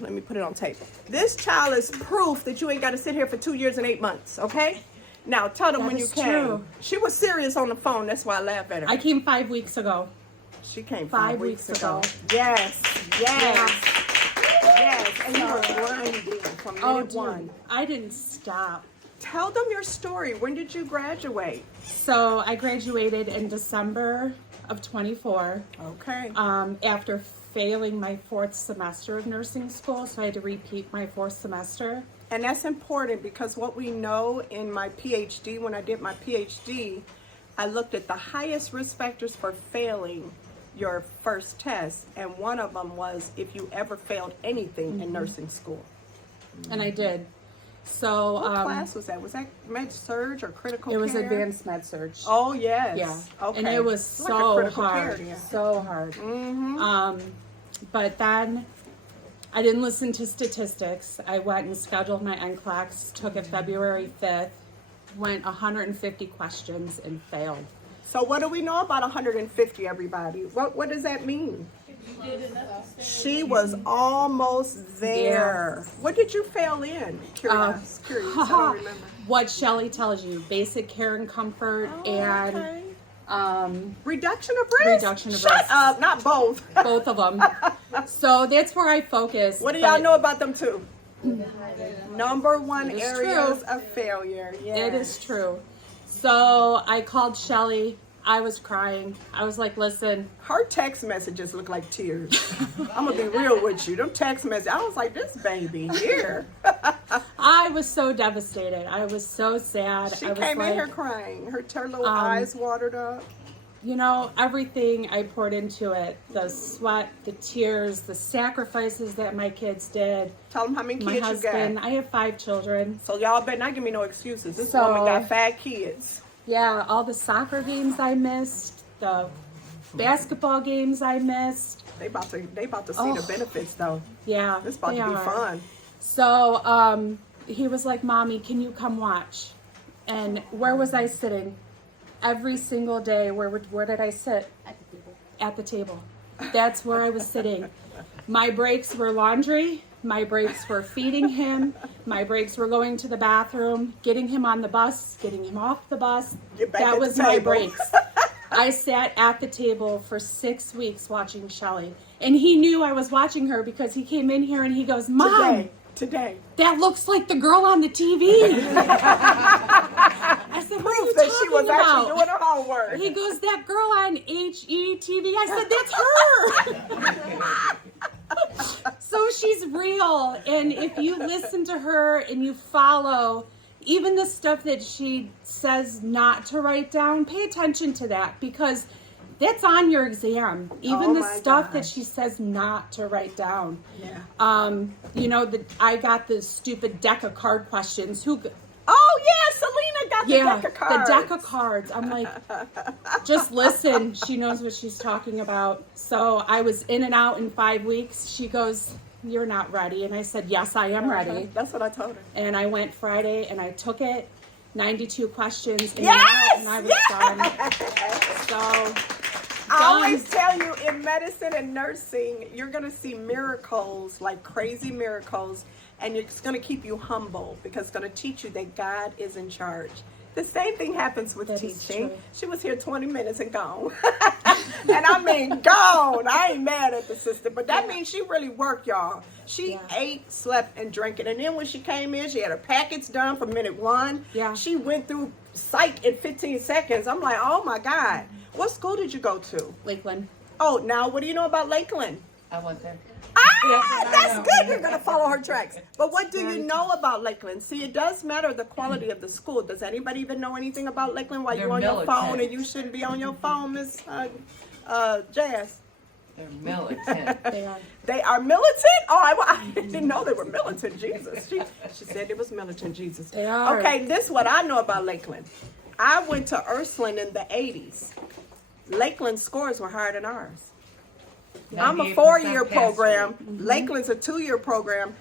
let me put it on tape. This child is proof that you ain't got to sit here for 2 years and 8 months, okay? Now, tell them when you came. True. She was serious on the phone. That's why I laugh at her. I came 5 weeks ago. She came 5 weeks ago. Yes. And you were grinding from minute one. I didn't stop. Tell them your story. When did you graduate? So I graduated in December of 24. Okay. After failing my 4th semester of nursing school, so I had to repeat my 4th semester. And that's important because what we know in my PhD, when I did my PhD, I looked at the highest risk factors for failing your first test, and one of them was if you ever failed anything in nursing school. And I did. So What class was that? Was that med surge or critical care? It was advanced med surge. Oh yes. Yeah. Okay. And it was It's like a so critical hard. care, yeah. So hard. But then I didn't listen to statistics. I went and scheduled my NCLEX, took it February 5th, went 150 questions and failed. So what do we know about 150, everybody? What does that mean? She was almost there. What did you fail in? Curious. I don't remember. What Shelley tells you, basic care and comfort and okay. Reduction of risk? Reduction of Shut risk. up, not both. Both of them. So that's where I focus. What do y'all know about them two? Number one It is areas true. of failure. Yes. It is true. So I called Shelley. I was crying. I was like, listen. Her text messages look like tears. I'm going to be real with you. Them text messages, I was like, this baby here. I was so devastated. I was so sad. She I was came in like, here crying. Her little eyes watered up. You know, everything I poured into it, the sweat, the tears, the sacrifices that my kids did. Tell them how many My kids husband, you got. I have 5 children. So y'all better not give me no excuses. This So- woman got 5 kids. Yeah, all the soccer games I missed, the basketball games I missed. They about to see the benefits though. Yeah, This about to be fun. So he was like, Mommy, can you come watch? And where was I sitting? Every single day, where did I sit? At the table. That's where I was sitting. My breaks were laundry. My breaks were feeding him. My breaks were going to the bathroom, getting him on the bus, getting him off the bus. Get back That at was the my table. breaks. I sat at the table for 6 weeks watching Shelley. And he knew I was watching her because he came in here and he goes, Mom, Today. that looks like the girl on the TV. I said, what are you That talking she was about? actually doing her homework. He goes, that girl on HETV. I said, that's her. So she's real. And if you listen to her and you follow even the stuff that she says not to write down, pay attention to that because that's on your exam. Even the my stuff that gosh. she says not to write down. Yeah. You know, I got the stupid deck of card questions. Oh yeah, Selena got the deck of cards. The deck of cards. I'm like, just listen. She knows what she's talking about. So I was in and out in 5 weeks. She goes, you're not ready. And I said, yes, I am ready. That's what I told her. And I went Friday and I took it. 92 questions. And Yes! and I was done. So I always tell you in medicine and nursing, you're going to see miracles, like crazy miracles, and it's going to keep you humble because it's going to teach you that God is in charge. The same thing happens with That is teaching. true. She was here 20 minutes and gone. And I mean gone. I ain't mad at the sister, but that means she really worked, y'all. She ate, slept, and drank it. And then when she came in, she had her packets done from minute 1. Yeah. She went through psych in 15 seconds. I'm like, oh my God. What school did you go to? Lakeland. Oh, now what do you know about Lakeland? I went there. That's good. You're going to follow her tracks. But what do you know about Lakeland? See, it does matter the quality of the school. Does anybody even know anything about Lakeland while you're on your phone and you shouldn't be on your phone, Miss Jazz? They're militant. They are. They are militant? Oh, I didn't know they were militant. Jesus. She said it was militant. Jesus. They are. Okay, this is what I know about Lakeland. I went to Ursuline in the 80s. Lakeland's scores were higher than ours. I'm a 4-year program. Lakeland's a 2-year program.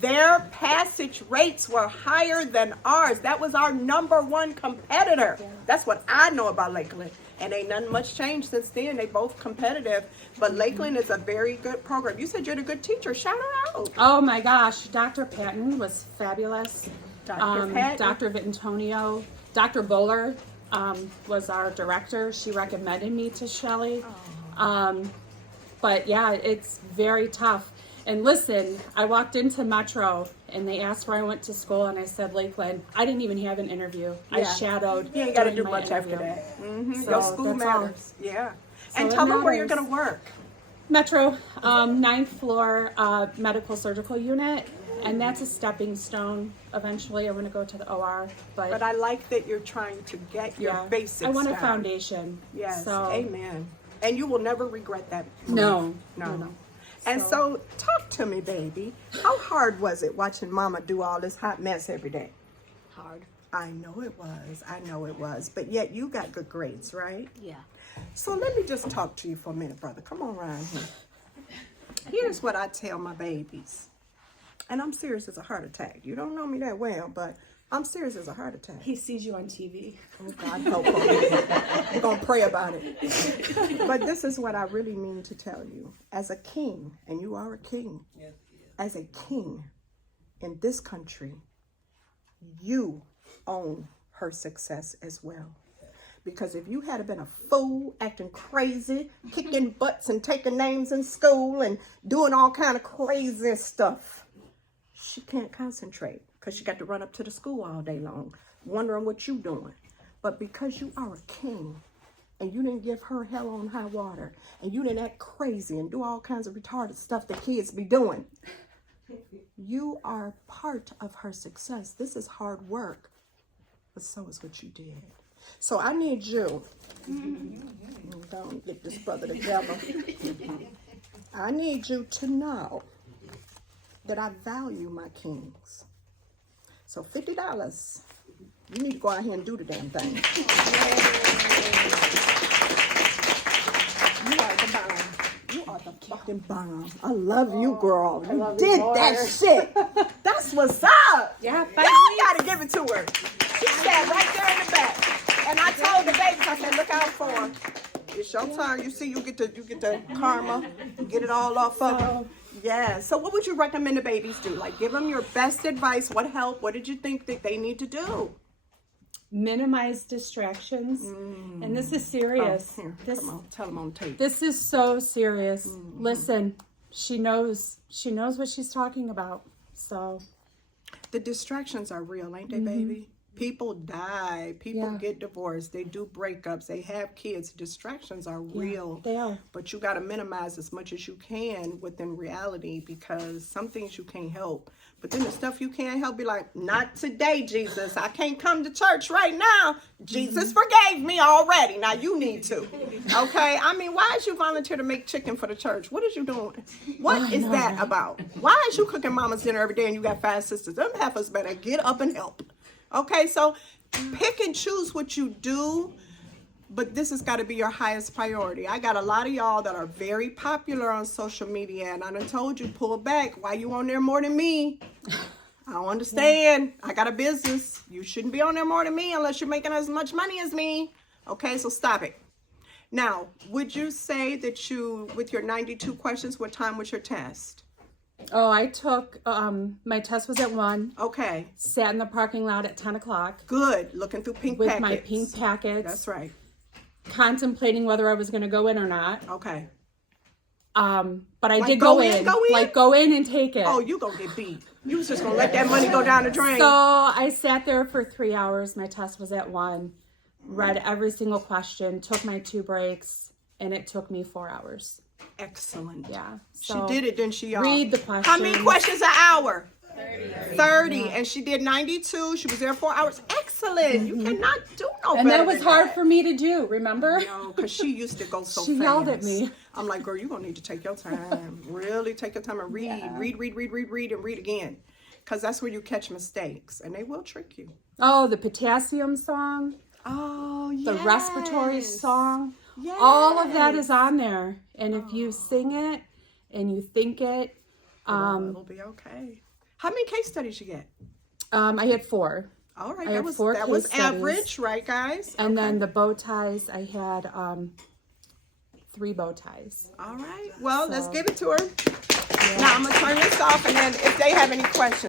Their passage rates were higher than ours. That was our #1 competitor. That's what I know about Lakeland. And ain't nothing much changed since then. They both competitive. But Lakeland is a very good program. You said you're a good teacher. Shout her out. Oh my gosh, Dr. Patton was fabulous. Dr. Patton. Dr. Vitantonio, Dr. Bowler was our director. She recommended me to Shelley. But yeah, it's very tough. And listen, I walked into Metro and they asked where I went to school, and I said Lakeland. I didn't even have an interview. I Yeah. shadowed. You ain't got to during do my much interview. after that. So Your school that's all. matters. Yeah. So And it tell them where you're matters. going to work. Metro, 9th floor medical surgical unit, and that's a stepping stone. Eventually, I want to go to the OR, But I like that you're trying to get your yeah, basics I want a down. foundation. Yes. So, Amen. And you will never regret that. No. No. And so, talk to me, baby. How hard was it watching Mama do all this hot mess every day? Hard. I know it was. I know it was. But yet you got good grades, right? Yeah. So let me just talk to you for a minute, brother. Come on around here. Here's what I tell my babies. And I'm serious as a heart attack. You don't know me that well, but I'm serious as a heart attack. he sees you on TV. Oh, God help her. We're going to pray about it. But this is what I really mean to tell you. As a king, and you are a king, as a king in this country, you own her success as well. Because if you had been a fool, acting crazy, kicking butts and taking names in school and doing all kind of crazy stuff, she can't concentrate because she got to run up to the school all day long, wondering what you doing. But because you are a king and you didn't give her hell on high water and you didn't act crazy and do all kinds of retarded stuff that kids be doing, you are part of her success. This is hard work, but so is what you did. So I need you. Don't get this brother together. I need you to know that I value my kings. So $50, you need to go out here and do the damn thing. You are the bomb. You are the fucking bomb. I love you, girl. You did that shit. That's what's up. Yeah, Y'all gotta give it to her. She sat right there in the back. And I told the babies, I said, look out for her. It's your turn. You see, you get the karma, you get it all off of them. Yeah. So what would you recommend the babies do? Like, give them your best advice. What help? What did you think that they need to do? minimize distractions. And this is serious. Here, This come on, tell them on tape. this is so serious. Listen, she knows what she's talking about. So The distractions are real, ain't they, baby? People die. People Yeah. get divorced. They do breakups. They have kids. Distractions are real. they are. But you got to minimize as much as you can within reality, because some things you can't help. But then the stuff you can't help, be like, not today, Jesus. I can't come to church right now. Jesus forgave me already. Now you need to. Okay? I mean, why is you volunteer to make chicken for the church? What is you doing? What is that about? Why is you cooking mama's dinner every day and you got 5 sisters? Them heifers better get up and help. Okay, so pick and choose what you do, but this has got to be your highest priority. I got a lot of y'all that are very popular on social media, and I done told you, pull back. Why you on there more than me? I don't understand. I got a business. You shouldn't be on there more than me unless you're making as much money as me. Okay, so stop it. Now, would you say that you, with your 92 questions, what time was your test? Oh, I took, my test was at 1, Okay, sat in the parking lot at 10 o'clock good. Looking through pink with packets. my pink packets, That's right. contemplating whether I was going to go in or not. Okay. But I Like, did go go in, in. go in? Like, go in and take it. Oh, you gonna get beat. You was just gonna let that money go down the drain. So I sat there for 3 hours. My test was at 1, read every single question, took my 2 breaks, and it took me 4 hours. Excellent. Yeah. She So did it, didn't she, y'all? read the How many questions. questions an hour? 30. And she did 92. She was there 4 hours. Excellent. You cannot do no And better that was than hard for me to do, remember? No, because she used to go so She fast. yelled at me. I'm like, girl, you're going to need to take your time. Really take your time and read. Yeah. Read, and read again. Because that's where you catch mistakes. And they will trick you. Oh, the potassium song, Oh, yes. the respiratory song. Yes. All of that is on there. And if you sing it and you think it, It'll be okay. How many case studies you get? I had 4. All right, I that had was 4 that case was studies. average, right, guys? And then the bow ties, I had 3 bow ties. All right. Well, let's So- give it to her. Now I'm gonna turn this off, and then if they have any questions.